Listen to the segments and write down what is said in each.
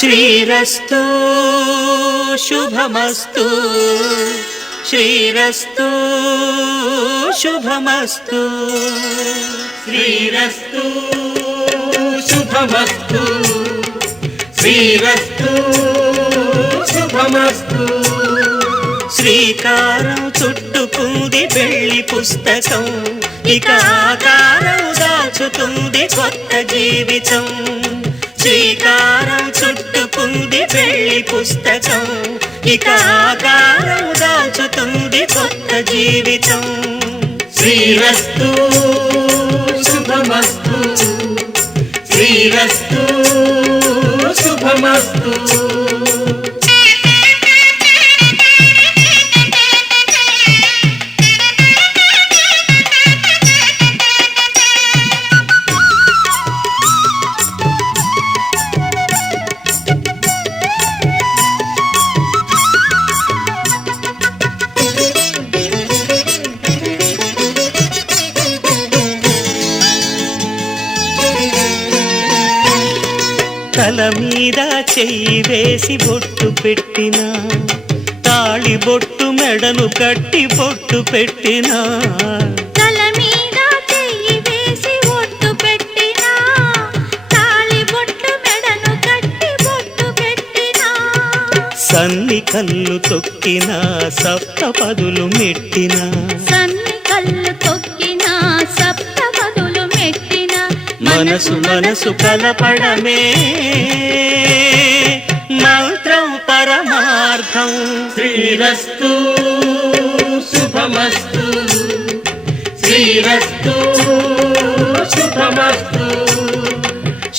శ్రీరస్తు శుభమస్తు శ్రీరస్తు శుభమస్తు శ్రీరస్తు శుభమస్తు శ్రీరస్తు శుభమస్తు శ్రీకారం చుట్టుకుంది పెళ్లి పుస్తకం ఇక ఆకారం దాచుతుంది కొత్త జీవితం శ్రీకారం చుట్టుకుంది పెళ్లి పుస్తకం ఇక ఆకారం దాచుతుంది కొత్త జీవితం శ్రీరస్తు శుభమస్తు శ్రీరస్తు శుభమస్తు తల మీద చెయ్యి వేసి బొట్టు పెట్టినా తాళి బొట్టు మెడను కట్టి బొట్టు పెట్టినా తల మీద చెయ్యి వేసి బొట్టు పెట్టినా తాళి బొట్టు మెడను కట్టి బొట్టు పెట్టినా సన్ని కళ్ళు తొక్కినా సప్తపదులు మెట్టినా సన్ని కళ్ళు తొక్కినా సప్తపదులు మెట్టినా మనసు మనసు కలపడమే మంత్రం పరమార్థం శ్రీరస్తు శుభమస్తు శ్రీరస్తు శుభమస్తు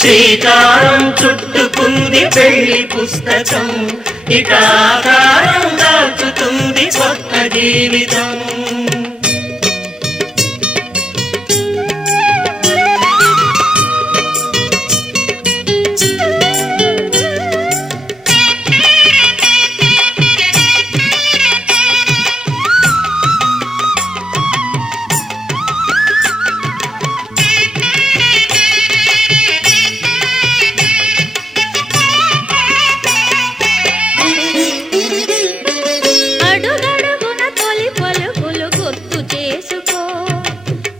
శ్రీకారం చుట్టుకుంది పెళ్లి పుస్తకం ఇక ఆకారం దాచుతుంది కొత్త జీవితం అడుగడుగున తొలి పలుకులు గుర్తు చేసుకో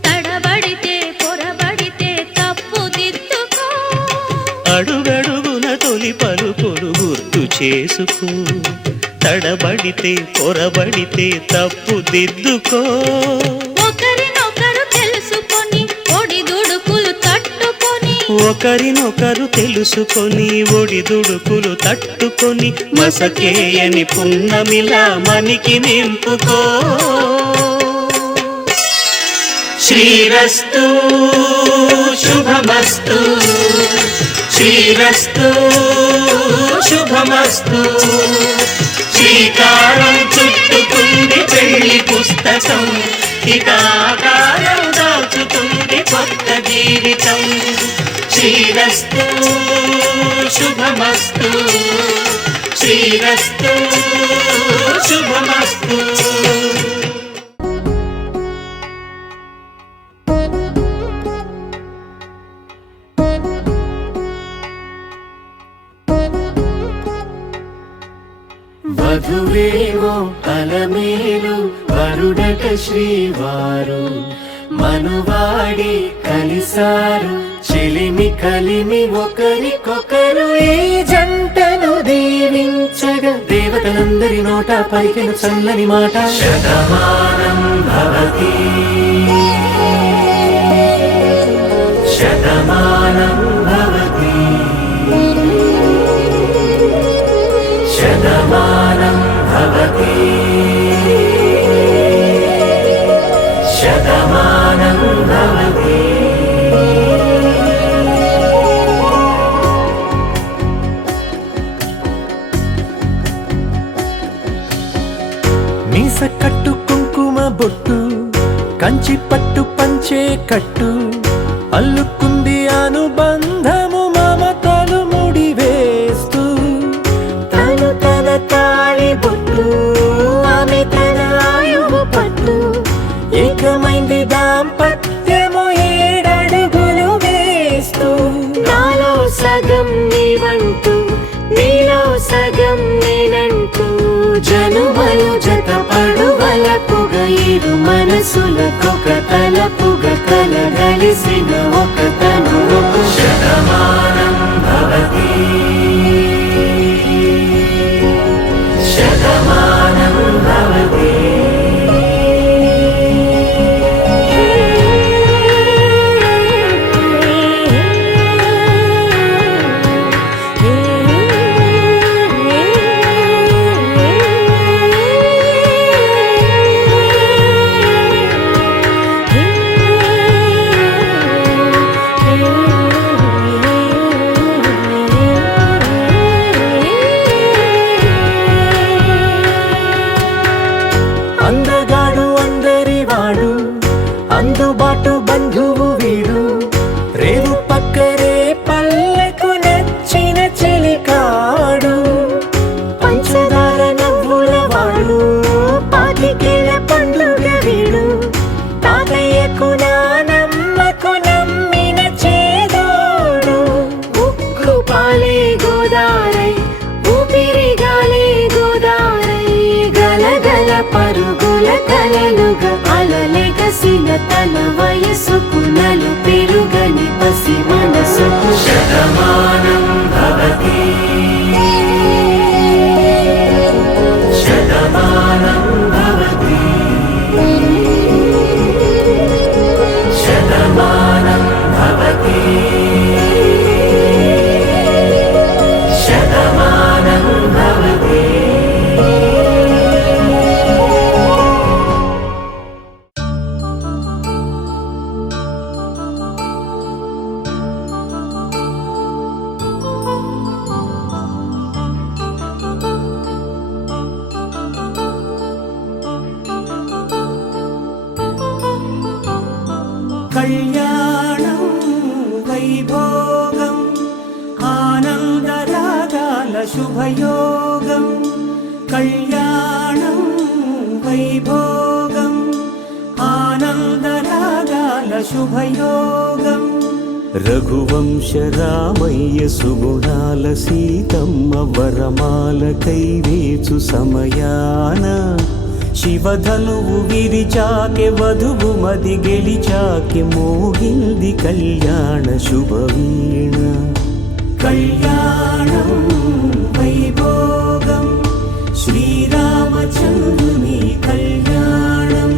తడబడితే పొరబడితే తప్పు దిద్దుకో అడుగడుగున తొలి పలుకులు గుర్తు చేసుకో తడబడితే పొరబడితే తప్పు దిద్దుకో ఒకరినొకరు తెలుసుకొని ఒడిదుడుకులు తట్టుకొని ఒకరినొకరు తెలుసుకొని ఒడిదుడుకులు తట్టుకొని మసకేయని పున్నమిలా మనికి నింపుకో శ్రీరస్తు శుభమస్తు శ్రీరస్తు శుభమస్తు శ్రీకారం చుట్టుకుంది పెళ్లి పుస్తకం ఇక ఆకారం దాచుతుంది కొత్త జీవితం శ్రీరస్తు శుభమస్తు శ్రీరస్తు శుభమస్తు వధువేమో అలమేలు వరుడట శ్రీవారు మనువాడి కలిసారు చెలిమి కలిమి ఒకరికొకరు ఈ జంటను దీవించగా దేవతలందరి నోట పలికిన చల్లని మాట శతమానం భవతి శతమానం భవతి శతమానం భవతి శతమానం భవతి మీస కట్టు కుంకుమ బొట్టు కంచి పట్టు పంచే కట్టు అల్లుకుంది అనుబంధము మమతలు ముడివేస్తూ తను తన తాళి బొట్టు ఆమె తన ఆయువు పట్టు ఏకమైంది దాంపత్యము ఏడడుగులు వేస్తూ నాలో సగం నీవంటూ జనుమలు జతపడువల పొగ ఇరు మనసులకొక తలపుగ కలగలిసిన ఒక తను శతమానం భవతి శతమానం భవతి అందగాడు అందరివాడు అందుబాటు బంధువు వీడు రేవు పక్కరే పల్లెకు నచ్చిన చెలికాడు పంచదార నవ్వుల వాడు పాతికేల పండుగ వీడు తాతయ్యకు నానమ్మకు నమ్మిన చేదోడు ఉక్కు పాలే గోదారై ఊపిరిగాలే గోదారై గలగల పరుగుల కలలుగా అలలెగసిన తన వయసుకు నలు పెరుగని పసి మనసుకు శతమానం భవతి శతమానం భవతి శతమానం భవతి శతమానం భవతి కళ్యాణం వైభోగం ఆనందరాగాల శుభయోగం కళ్యాణం వైభోగం ఆనందరాగాల శుభయోగం రఘువంశ రామయ్య సుగుణాల సీతమ్మ వరమాల కైవేచు సమయాన శివధనువు విరిచాకె వధువు మది గెలిచాకె మోగింది కళ్యాణ శుభవీణ కళ్యాణం వైభోగం శ్రీరామచంద్రుని కళ్యాణం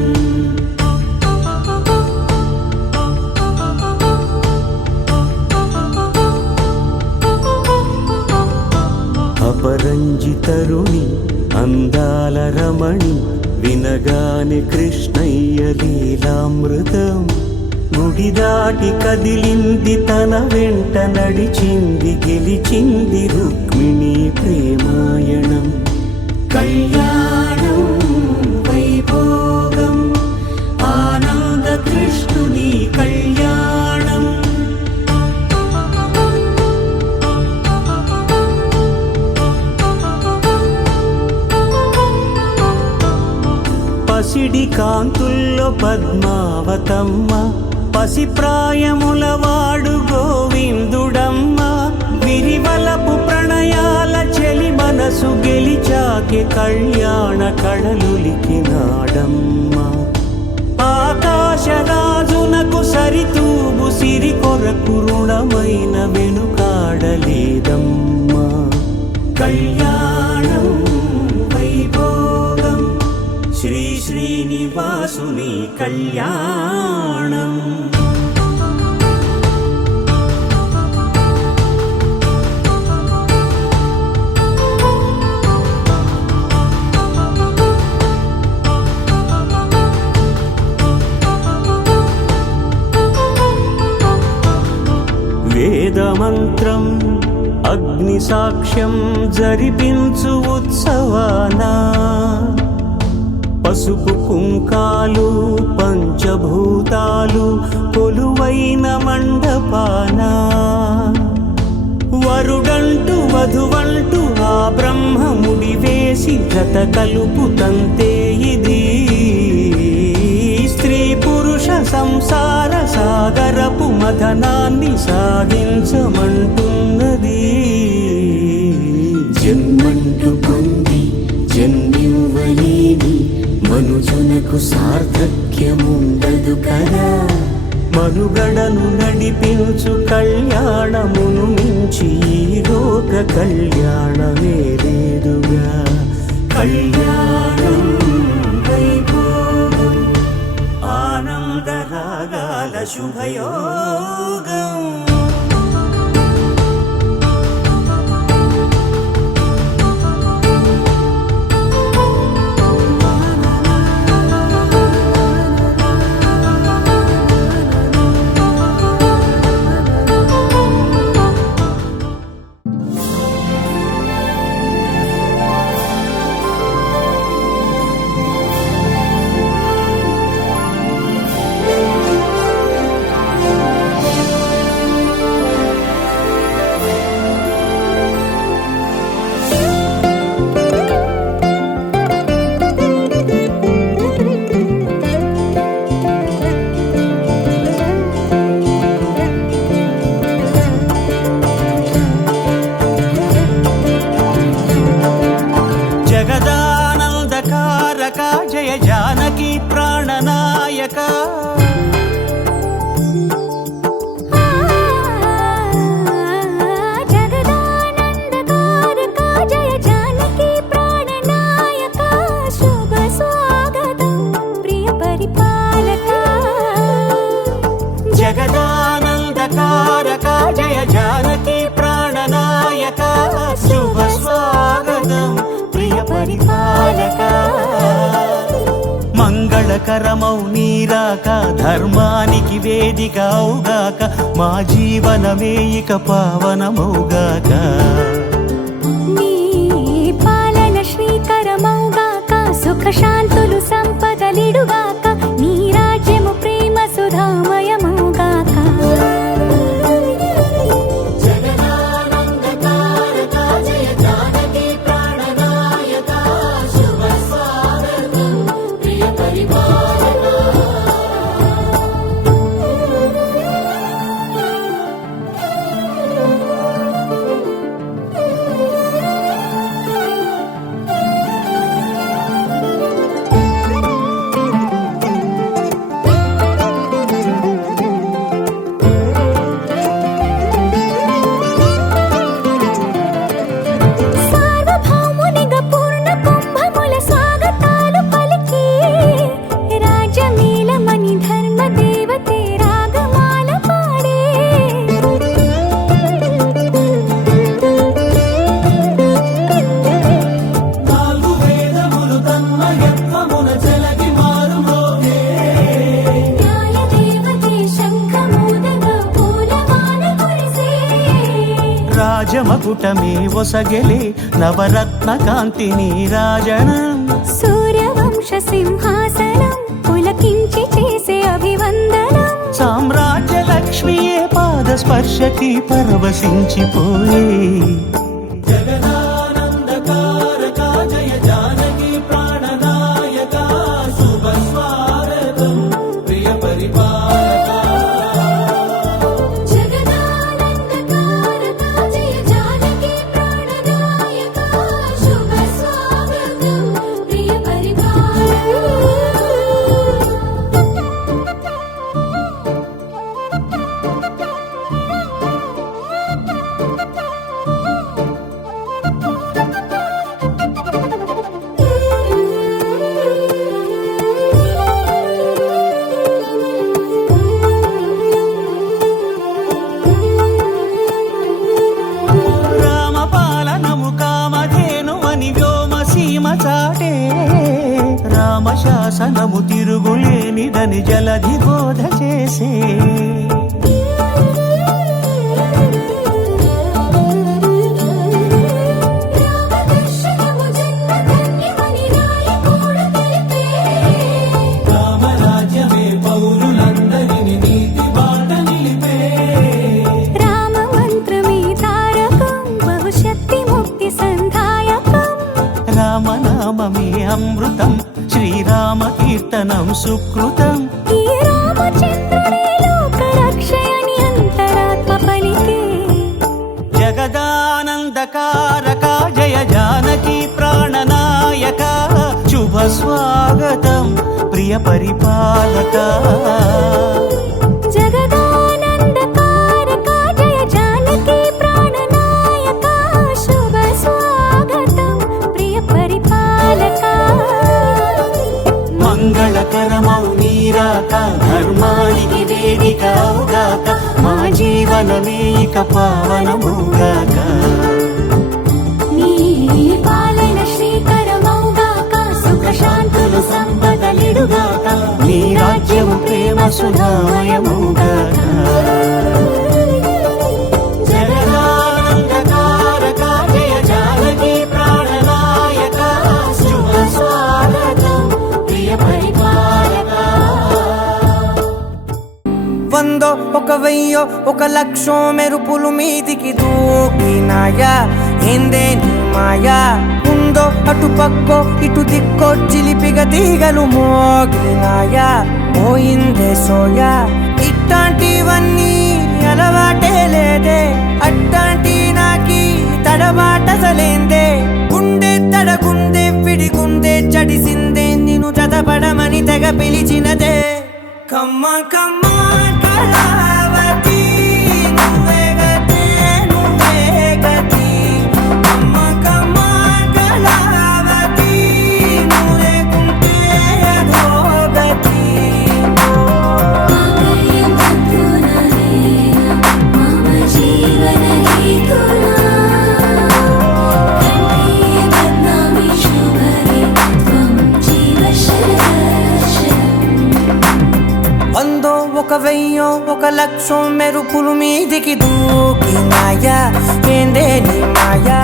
అపరంజి తరుణి అందాల రమణి వినగానే కృష్ణయ్య లీలామృతం గుడి దాటి కదిలింది తన వెంట నడిచింది గెలిచింది రుక్మిణి ప్రేమాయణం కళ్యాణం వైభోగం ఆనంద కృష్ణుని కళ్యాణం పసిడి కాంతుల్లో పద్మావతమ్మ పసిప్రాయముల వాడు గోవిందుడమ్మ విరివలపు ప్రణయాల చెలి మనసు గెలిచాకె కళ్యాణ కళలులికినాడమ్మ ఆకాశరాజునకు సరితూగు సిరి కొరకు రుణమైన వెనుకాడలేదమ్మా కళ్యాణం వైభోగం శ్రీ శ్రీనివాసుని కళ్యాణం వేదమంత్రం అగ్ని సాక్ష్యం జరిపించు ఉత్సవానా పసుపు కుంకాలు పంచభూతాలు కొలువైన మండపానా వరుడంటూ వధువంటూ ఆ బ్రహ్మముడి వేసి జత కలుపుతంతే ఇది స్త్రీ పురుష సంసార సాగరపు మథనాన్ని సాగించమంటున్నది జన్మంటూ పొంది జన్మ జీవించునకు సార్థక్యముండదు కదా. మనుగడను నడిపించు కళ్యాణమును మించి ఈ లోక కళ్యాణమే లేదుగా. కళ్యాణం వైభోగం ఆనందరాగాల శుభయోగం. జగదానందకారక జయ జానకి ప్రాణనాయక. జగదానందకారక జయ జానకి ప్రాణనాయక శుభ స్వాగతం ప్రియ పరిపాలక. జగదానందకారక జయ జానకి ప్రాణనాయక శుభ స్వాగతం ప్రియ పరిపాలక. మంగళకరమౌ నీరాక ధర్మానికి వేదిక అవుగాక. మా జీవనమే ఇక పావనమౌగాక. నీ పాలన శ్రీకరమౌగాక సుఖ శాంతులు సంపదలిడుగాక. నీ రాజ్యము ప్రేమ సుధామయమౌగాక. సార్వభౌమునిగా పూర్ణ కుంభముల స్వాగతాలు పలికి రాజమేళమణి ధర్మ దేవతే రాగమాల పాడే. నాలుగు వేదములు తన్మయత్వమున చెలగి మారుమోగే. న్యాయ దేవతే శంఖమూదగా పూలమాల కురిసే. రాజమకుటమే ఒసగెలే నవరత్న కాంతి నీరాజనం. సూర్యవంశ సింహాసనం పులకించి చేసే అభివందనం. సామ్రాజ్య లక్ష్మియే పాద స్పర్శకి పరవశించిపోయే. జగదానందకారక జయ జానకి ప్రాణనాయక శుభ స్వాగతం ప్రియ పరిపాలక. జగదానందకారక జయ జానకి ప్రాణనాయక శుభ స్వాగతం ప్రియ పరిపాలక. రామపాలనము కామధేను అని వ్యోమసీమ చాటే. రామశాసనము తిరుగులేనిదని జలధి బోధ చేసే. రామదర్శనము జన్మధన్యమని నాయకుడు తెలిపే. రామరాజ్యమే పౌరులందరిని నీతి బాట నిలిపే. రామ మంత్రమే తారకం భవిష్యత్తి ముక్తి సంధాయకం. రామనామమే అమృతం శ్రీరామ కీర్తనం సుకృతం. ఈ రామచంద్రుడే లోక రక్షయని అంతరాత్మ పలికే. జగదానందకారక జయ జానకి ప్రాణనాయక శుభ శుభ స్వాగతం ప్రియ పరిపాలక జగదానందకారక జయ జానకి ప్రాణనాయక శుభ స్వాగతం ప్రియ పరిపాలక మంగళకరమౌ నీరాక ధర్మానికి వేదిక అవుగాక మా జీవనమే ఇక పావనముగాక నీ పాలన శ్రీకరమౌగాక సుఖ శాంతులు సంపదలిడుగాక నీ రాజ్యము ప్రేమ సుధామయముగాక జగదానందకారక జయ జానకి ప్రాణనాయక శుభ స్వాగతం ప్రియ పరిపాలక వందో ఒక వెయ్యో ఒక లక్షో మెరుపులు మీదికి దూకినాయా ఏందే నీ మాయా ఉందో అటు పక్కో ఇటు దిక్కో చిలిపిగా తీగలు మోగినాయా పోయిందే సోయా ఇట్లాంటివన్నీ అలవాటే లేదే అట్లాంటి నాకి తడబాటసలేందే గుండె తడగుందే విడిగుందే చడిసిందే నిన్ను చదపడమని తెగ పిలిచినదే కమ్మ కమ్మ కళావతి నువ్వే గతే నువ్వే గతి కమ్మ కమ్మ కళావతి నువ్వు లేకుంటే అధోగతి వందో ఒక వెయ్యో ఒక లక్షో మెరుపులు మీదికి దూకినాయా ఏందే నీ మాయా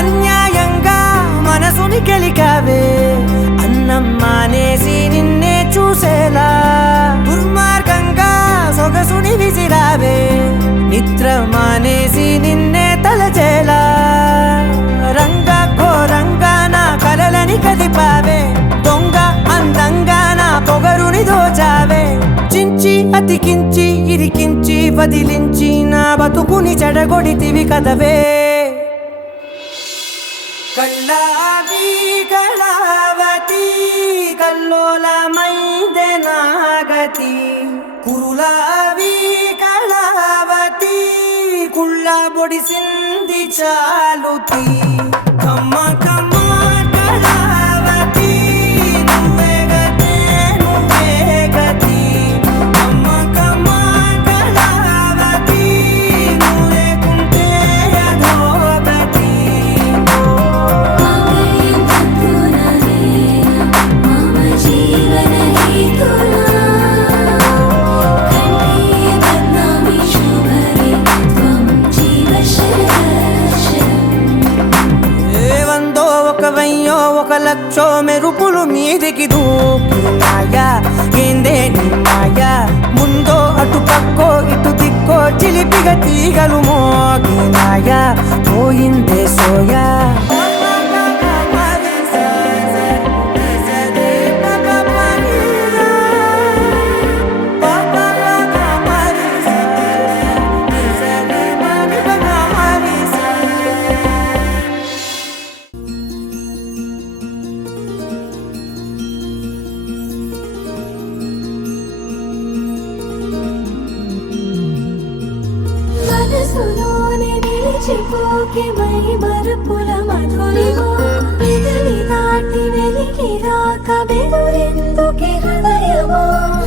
అన్యాయంగా మనసుని గెలికావే అన్నం మానేసి నిన్నే చూసేలా దుర్మార్గంగా సొగసుని విసిరావే నిద్ర మానేసి నిన్నే తలచేలా రంగా ఘోరంగా నా కలలని కదిపావే దొంగ అందంగా నా పొగరుని దోచావే చించి అతికించి ఇరికించి వదిలించి నా బతుకుని చెడగొడితివి కదవే కళ్ళావి కళావతి కల్లోలమైందే నాగతి కురులావి కళావతి కుళ్ళ బొడిసింది చాలుతి కమ్మ కమ్మ కళావతి నువ్వే గతే నువ్వే గతి కమ్మ కమ్మ కళావతి నువ్వు లేకుంటే అధోగతి వందో ఒక వెయ్యో ఒక లక్షో మెరుపులు మీదికి దూకినాయా ఏందే నీ మాయా ముందో అటు పక్కో ఇటు దిక్కో చిలిపిగా తీగలు మోగినాయా పోయిందే సోయా మనసులోనే నిలిచిపోకే మై మరుపుల మధురిమో పెదవి దాటి వెలికి రాక బెదురెందుకే హృదయమో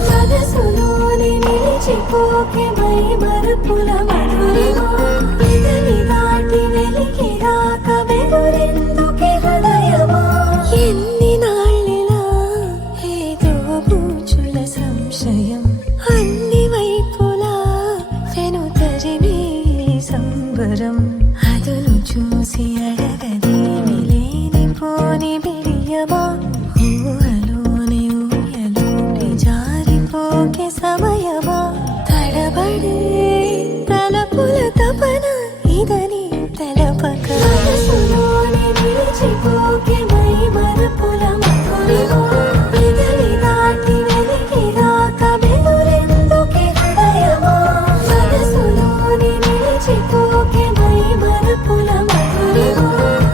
మనసులోనే నిలిచిపోకే మై మరుపుల మధురిమో పెదవి దాటి ఇదని తెలపక మనసులోనే నిలిచిపోకే మై మరపుల మధురిమో పెదవి దాటి వెలికి రాక బెదురెందుకే హృదయమో మనసులోనే నిలిచిపోకే మై మరపుల మధురిమో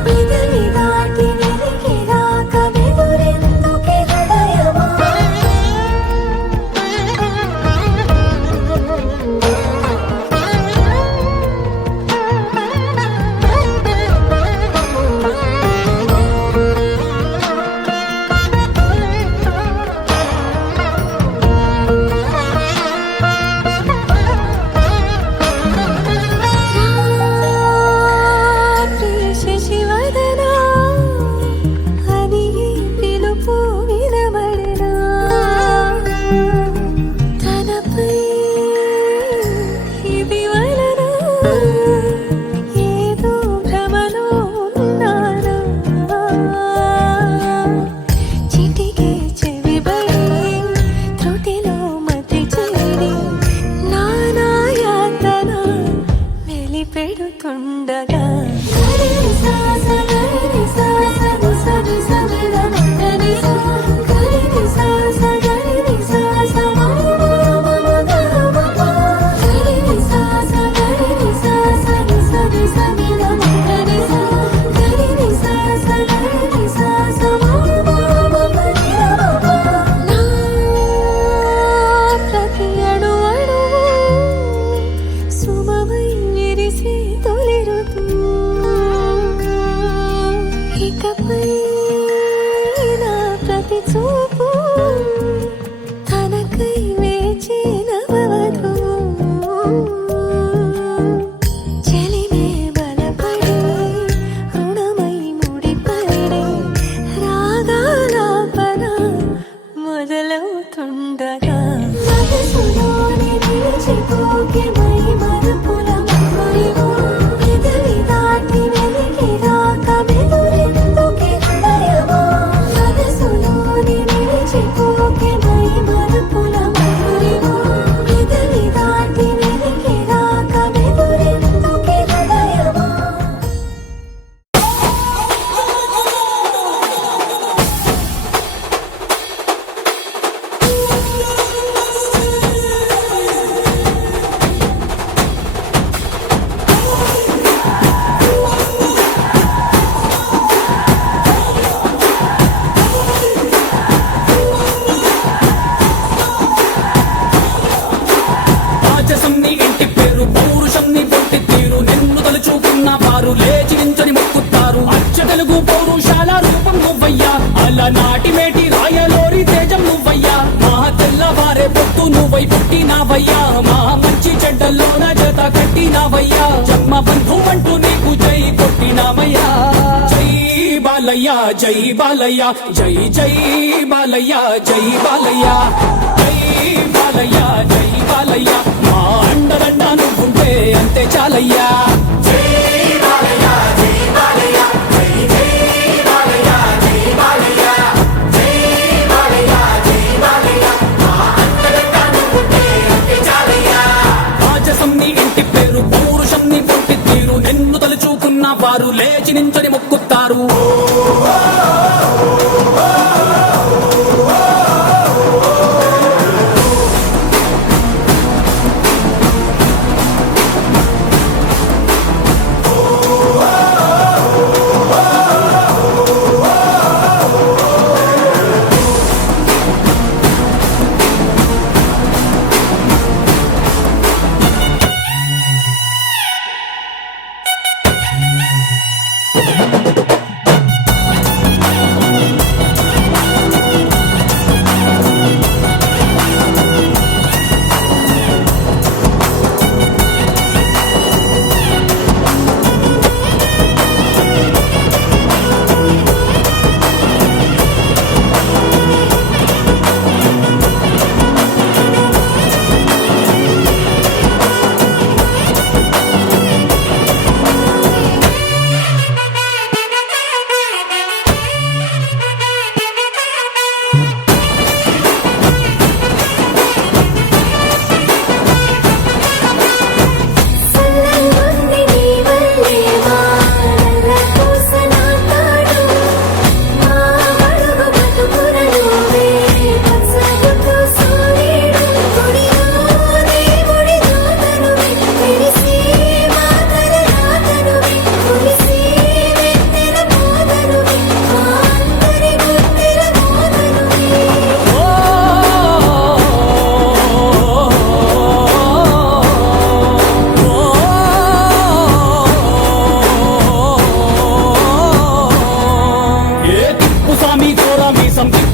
పెదవి దాటి వెలికి రాక బెదురెందుకే హృదయమో శశివదనా అని పిలుపు వినబడనా తనపై ఇది వలన ఏదో భ్రమలో ఉన్నానా చిటికే చెవిబడి త్రుటిలో మతి చేరి నానా యాతన వెలిపెడుతుండగా ప్రతి అణు అణువు సుమమై విరిసే తొలి ఋతువు ఇకపై నా ప్రతి చూపు తనకై వేచి నవవధువు చెలిమే బలపడి రుణమై ముడిపడి రాగాలాపన మొదలవుతుండగా మనసులోనే నిలిచిపోకే మై మరపుల మధురిమో పెదవి దాటి వెలికి రాక బెదురెందుకే హృదయమో మనసులోనే నిలిచిపోకే మై మరపుల మధురిమో పెదవి దాటి వెలికి రాక బెదురెందుకే హృదయమో రాజసం నీ ఇంటి పేరు పౌరుషం నీ పొట్టి తీరు నిన్ను తలుచుకున్న వారు లేచి నించని మొక్కుతారు అచ్చ తెలుగు పౌరుషాల రూపం నువ్వయ్యా అలనాటి మేటి రాయలోరి తేజం నువ్వయ్యా మా తెల్లవారే పొత్తు నువ్వై పుట్టినావయ్యా మా మంచి చెడ్డల్లోన జత కట్టినావయ్యా జన్మ బంధువంటూ నీకు జై కొట్టినామయ్యా జై బాలయ్య జై బాలయ్య జై జై బాలయ్య జై బాలయ్య జై బాలయ్య జై బాలయ్య మా అండదండ నువ్వుంటే అంతే చాలయ్యా రాజసం నీ ఇంటి పేరు పౌరుషం నీ పొట్టి తీరు నిన్ను తలుచుకున్న వారు లేచి నించని మొక్కుతారు కోసం